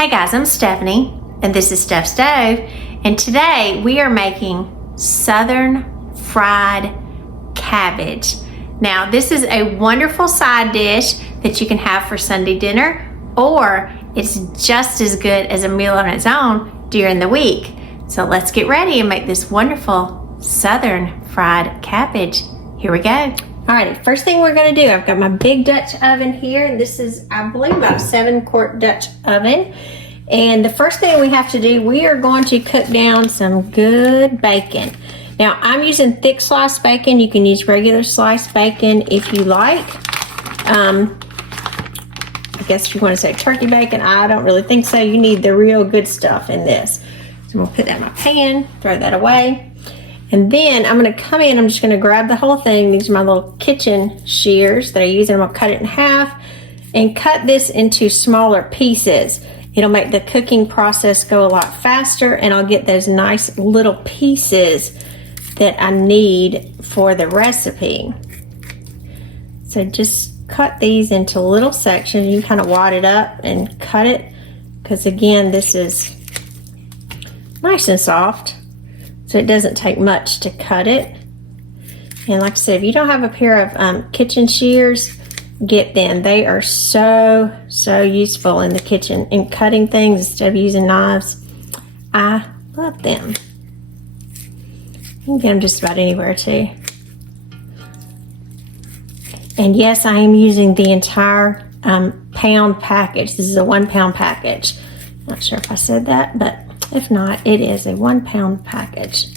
Hey guys, I'm Stephanie, and this is Steph Stove, and today we are making Southern fried cabbage. Now, this is a wonderful side dish that you can have for Sunday dinner, or it's just as good as a meal on its own during the week. So let's get ready and make this wonderful Southern fried cabbage. Here we go. Alrighty, first thing we're gonna do, I've got my big Dutch oven here, and this is, I believe, about a 7-quart Dutch oven. And the first thing we have to do, we are going to cook down some good bacon. Now, I'm using thick sliced bacon. You can use regular sliced bacon if you like. I guess you want to say turkey bacon. I don't really think so. You need the real good stuff in this. So I'm gonna put that in my pan, throw that away. And then I'm gonna come in, I'm just gonna grab the whole thing. These are my little kitchen shears that I use, and I'm gonna cut it in half and cut this into smaller pieces. It'll make the cooking process go a lot faster, and I'll get those nice little pieces that I need for the recipe. So just cut these into little sections. You kind of wad it up and cut it, because again, this is nice and soft. So it doesn't take much to cut it. And like I said, if you don't have a pair of kitchen shears, get them. They are so useful in the kitchen in cutting things instead of using knives. I love them. You can get them just about anywhere too. And yes, I am using the entire pound package. This is a 1 pound package. Not sure if I said that, but if not, it is a 1 pound package.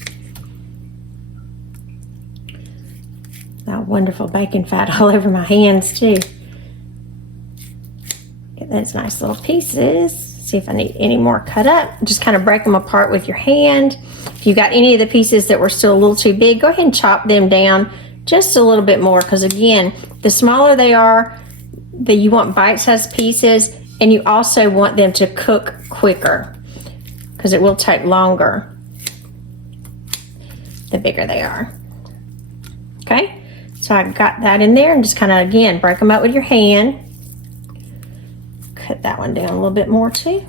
That wonderful bacon fat all over my hands too. Get those nice little pieces. See if I need any more cut up. Just kind of break them apart with your hand. If you got any of the pieces that were still a little too big, go ahead and chop them down just a little bit more, because again, the smaller they are, you want bite-sized pieces, and you also want them to cook quicker, because it will take longer the bigger they are. Okay, so I've got that in there, and just kind of, again, break them up with your hand. Cut that one down a little bit more too.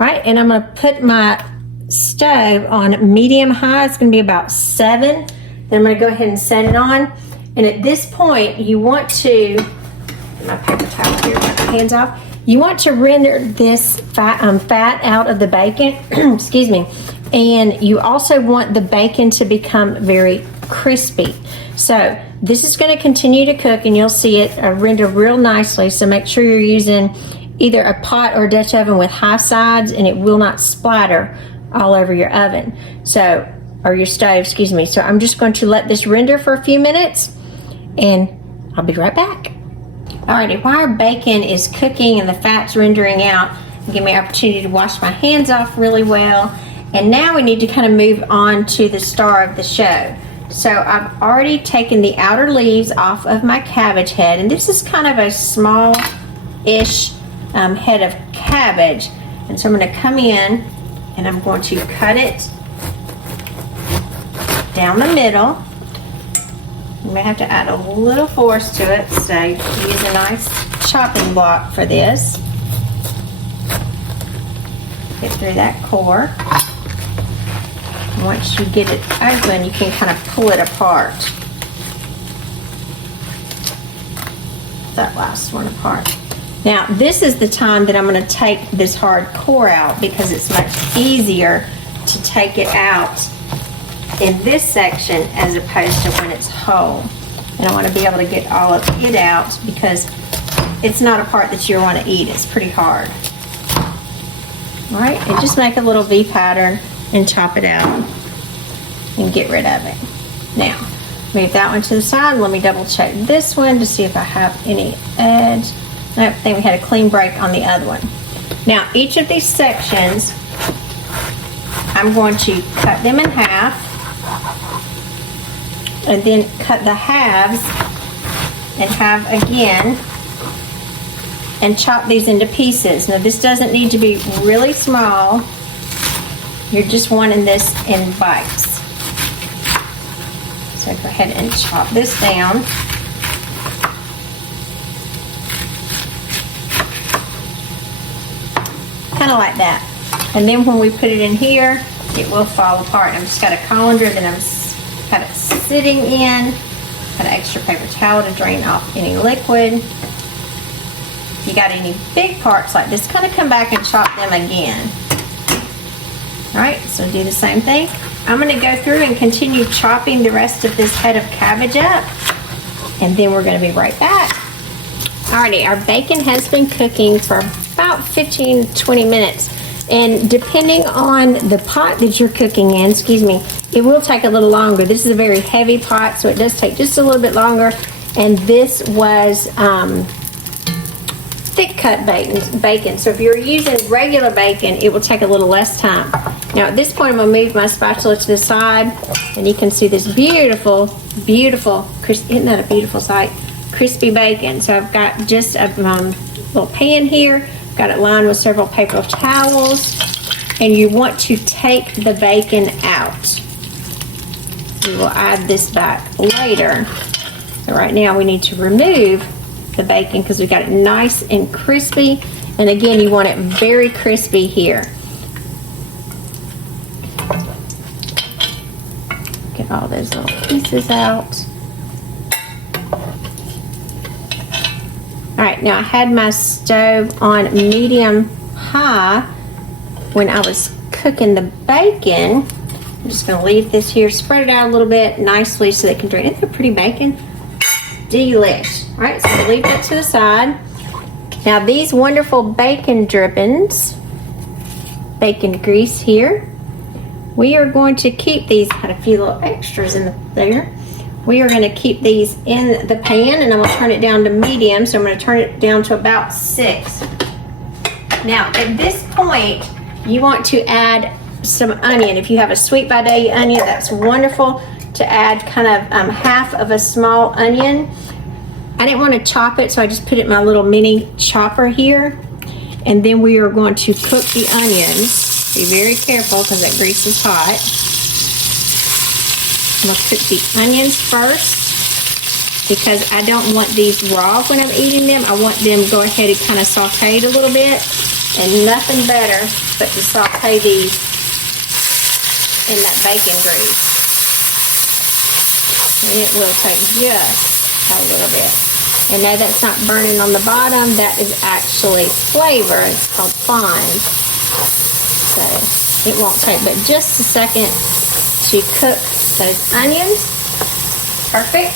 All right, and I'm gonna put my stove on medium high. It's gonna be about 7. Then I'm gonna go ahead and set it on. And at this point, you want to, get my paper towel here, get my hands off. You want to render this fat out of the bacon, excuse me, and you also want the bacon to become very crispy. So this is going to continue to cook, and you'll see it render real nicely. So make sure you're using either a pot or a Dutch oven with high sides, and it will not splatter all over your oven. So, or your stove, excuse me. So I'm just going to let this render for a few minutes, and I'll be right back. Alrighty, while our bacon is cooking and the fat's rendering out, give me an opportunity to wash my hands off really well. And now we need to kind of move on to the star of the show. So I've already taken the outer leaves off of my cabbage head, and this is kind of a small-ish head of cabbage. And so I'm going to come in and I'm going to cut it down the middle. You may have to add a little force to it, so use a nice chopping block for this. Get through that core. Once you get it open, you can kind of pull it apart. That last one apart. Now, this is the time that I'm going to take this hard core out, because it's much easier to take it out in this section as opposed to when it's whole. And I want to be able to get all of it out, because it's not a part that you want to eat. It's pretty hard. All right, and just make a little V pattern and chop it out and get rid of it. Now, move that one to the side. Let me double check this one to see if I have any edge. I think we had a clean break on the other one. Now, each of these sections, I'm going to cut them in half, and then cut the halves in half again, and chop these into pieces. Now, this doesn't need to be really small. You're just wanting this in bites. So go ahead and chop this down. kind of like that. And then when we put it in here, it will fall apart. I've just got a colander that I'm got it sitting in. Got an extra paper towel to drain off any liquid. If you got any big parts like this, kind of come back and chop them again. All right, so do the same thing. I'm going to go through and continue chopping the rest of this head of cabbage up, and then we're going to be right back. Alrighty, our bacon has been cooking for about 15 to 20 minutes, and depending on the pot that you're cooking in, it will take a little longer. This is a very heavy pot, so it does take just a little bit longer, and this was thick cut bacon. So if you're using regular bacon, it will take a little less time. Now at this point, I'm gonna move my spatula to the side, and you can see this beautiful, isn't that a beautiful sight? Crispy bacon. So I've got just a little pan here, got it lined with several paper towels, and you want to take the bacon out. We will add this back later. So right now we need to remove the bacon because we got it nice and crispy, and again you want it very crispy here. Get all those little pieces out. All right, now I had my stove on medium high when I was cooking the bacon. I'm just going to leave this here, spread it out a little bit nicely so they can drain. Isn't that pretty bacon? Delish. All right, so we'll leave that to the side. Now these wonderful bacon drippings, bacon grease here, we are going to keep these. Had a few little extras in there. We are going to keep these in the pan, and I'm going to turn it down to medium, so I'm going to turn it down to about 6. Now at this point you want to add some onion. If you have a sweet by day onion, that's wonderful to add kind of half of a small onion. I didn't want to chop it, so I just put it in my little mini chopper here. And then we are going to cook the onions. Be very careful because that grease is hot. I'm going to cook the onions first because I don't want these raw when I'm eating them. I want them go ahead and kind of sauteed a little bit. And nothing better but to saute these in that bacon grease. And it will take just a little bit. And no, that's not burning on the bottom. That is actually flavor. It's called fine. So it won't take but just a second to cook those onions. Perfect.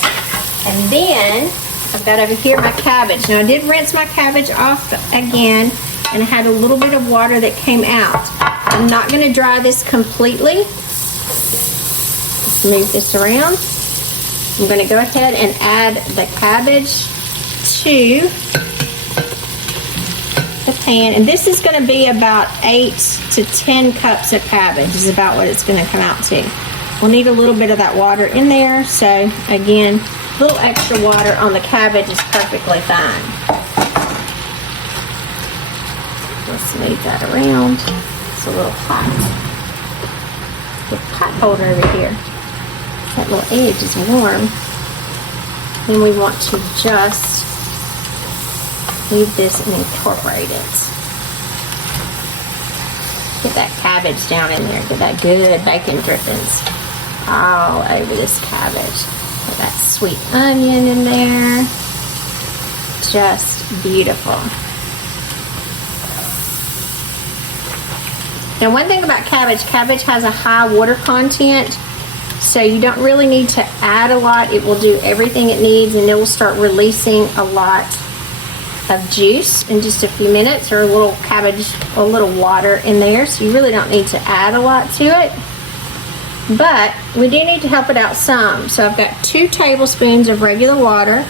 And then I've got over here my cabbage. Now I did rinse my cabbage off again, and I had a little bit of water that came out. I'm not going to dry this completely. Let's move this around. I'm going to go ahead and add the cabbage to the pan, and this is going to be about 8 to 10 cups of cabbage is about what it's going to come out to. We'll need a little bit of that water in there, so again, a little extra water on the cabbage is perfectly fine. Let's move that around. It's a little hot. The pot holder over here. That little edge is warm. Then we want to just leave this and incorporate it. Get that cabbage down in there. Get that good bacon drippings all over this cabbage. Get that sweet onion in there. Just beautiful. Now one thing about cabbage has a high water content. So you don't really need to add a lot. It will do everything it needs, and it will start releasing a lot of juice in just a few minutes, or a little cabbage, a little water in there. So you really don't need to add a lot to it. But we do need to help it out some. So I've got 2 tablespoons of regular water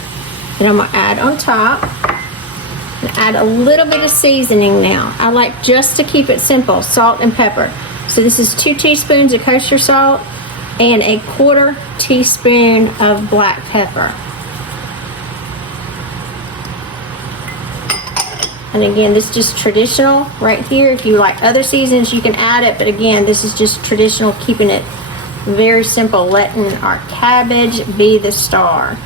that I'm going to add on top. And add a little bit of seasoning now. I like just to keep it simple, salt and pepper. So this is 2 teaspoons of kosher salt and a 1/4 teaspoon of black pepper. And again, this is just traditional right here. If you like other seasons, you can add it, but again, this is just traditional, keeping it very simple, letting our cabbage be the star.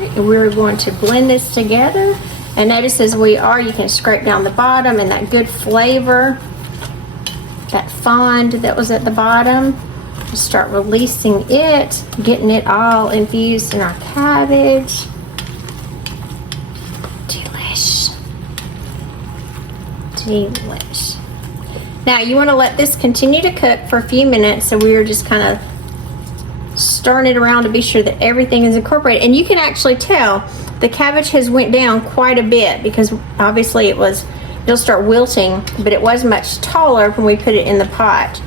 And we're going to blend this together And notice as we are, you can scrape down the bottom and that good flavor, that fond that was at the bottom, just start releasing it, getting it all infused in our cabbage. Delish. Delish. Now you want to let this continue to cook for a few minutes, so we're just kind of stirring it around to be sure that everything is incorporated. And you can actually tell the cabbage has went down quite a bit, because obviously it'll start wilting, but it was much taller when we put it in the pot.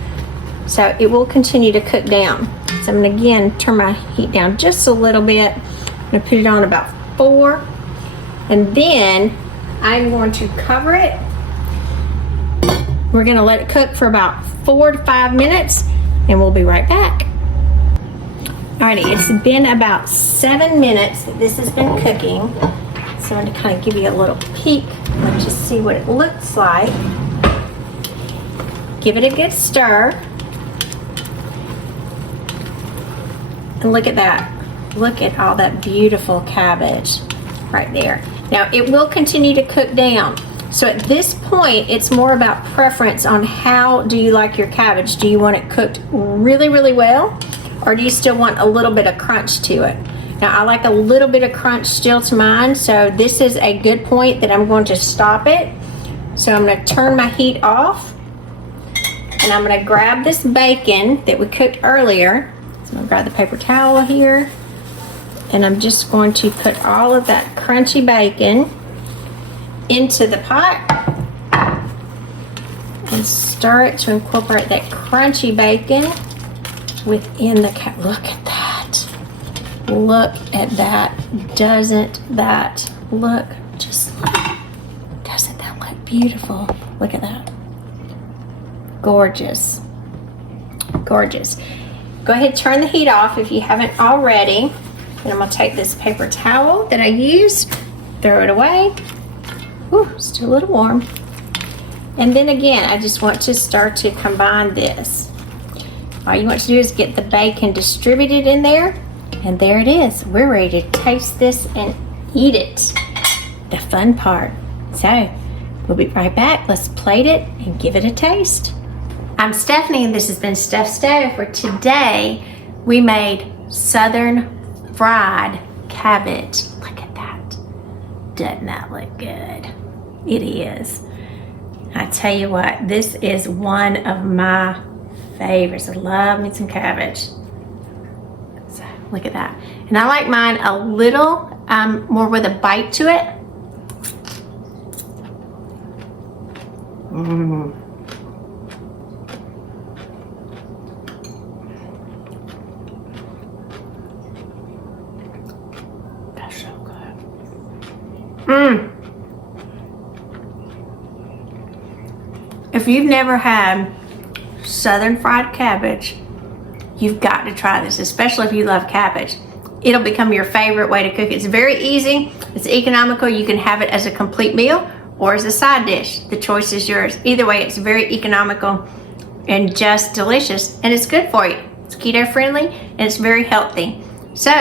So it will continue to cook down. So I'm going to again turn my heat down just a little bit. I'm going to put it on about 4. And then I'm going to cover it. We're going to let it cook for about 4 to 5 minutes, and we'll be right back. Alrighty, it's been about 7 minutes that this has been cooking. So I'm going to kind of give you a little peek. Let's just see what it looks like. Give it a good stir. And look at that. Look at all that beautiful cabbage right there. Now it will continue to cook down. So at this point, it's more about preference on how do you like your cabbage. Do you want it cooked really, really well? Or do you still want a little bit of crunch to it? Now I like a little bit of crunch still to mine, so this is a good point that I'm going to stop it. So I'm going to turn my heat off, and I'm going to grab this bacon that we cooked earlier. So I'm going to grab the paper towel here, and I'm just going to put all of that crunchy bacon into the pot and stir it to incorporate that crunchy bacon within the cabbage. Look at that. Look at that. Doesn't that look, just look. Doesn't that look beautiful? Look at that. Gorgeous. Gorgeous. Go ahead, turn the heat off if you haven't already. And I'm going to take this paper towel that I used, throw it away. Whew, still a little warm. And then again, I just want to start to combine this. All you want to do is get the bacon distributed in there, and there it is. We're ready to taste this and eat it. The fun part. So, we'll be right back. Let's plate it and give it a taste. I'm Stephanie, and this has been Steph Stove, where today we made Southern fried cabbage. Look at that. Doesn't that look good? It is. I tell you what, this is one of my favorites. I love me some cabbage. So look at that. And I like mine a little more with a bite to it. That's so good. If you've never had Southern fried cabbage, you've got to try this, especially if you love cabbage. It'll become your favorite way to cook. It's very easy, it's economical. You can have it as a complete meal or as a side dish. The choice is yours. Either way, it's very economical and just delicious, and it's good for you. It's keto friendly and it's very healthy. So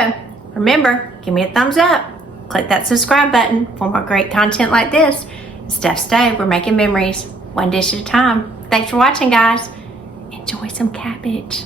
remember, give me a thumbs up, click that subscribe button for more great content like this. Steph Stove, we're making memories one dish at a time. Thanks for watching, guys. Enjoy some cabbage.